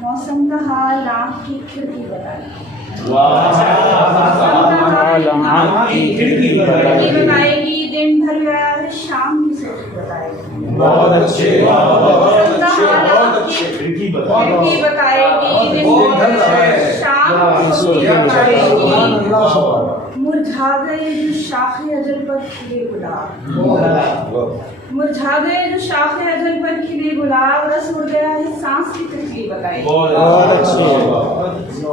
मौसम का हाल आँख की खिड़की बताए। खिड़की बताएगी दिन ढल गया है शाम की सोची बताएगी। बहुत अच्छे खिड़की बताएगी दिन ढल गया है शाम की सोची बताएगी। मुरझा गए जो शाखे अजल पर खिले गुलाब, मुरझा गए जो शाखे अजल पर खिले गुलाब। रस उड़ गया है सांस की तितली बताएगी।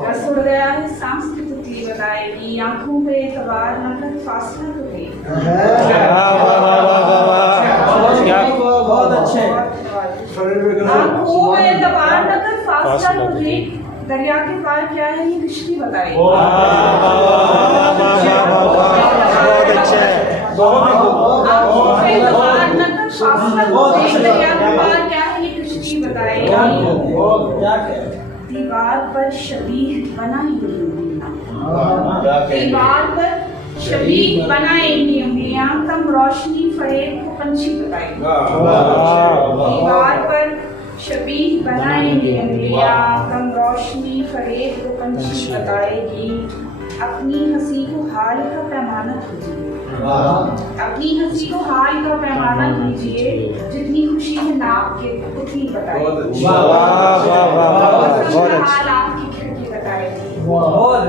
रस उड़ गया है सांस की तितली बताएगी। आंखों पे एतबार नफरत फासला तो दे। बहुत अच्छे आंखों पे एतबार नफरत फासला तो दे। दरिया के पार क्या है ये किश्ती बताएगी। दीवार पर शबीह बनाएंगी उंगलियां, दीवार पर शबीह बनाएंगी उंगलियां। कम रोशनी फरेब को पंछी बताएगी। दीवार पर शबीह बनाएंगी उंगलियां। कम रोशनी फरेब को पंछी बताएगी। अपनी हंसी को हाल का पैमाना कीजिए, अपनी हंसी को हाल का पैमाना कीजिए। जितनी खुशी है नाप के उतनी बताएगी। हाल आपकी खिड़की बताएगी। बहुत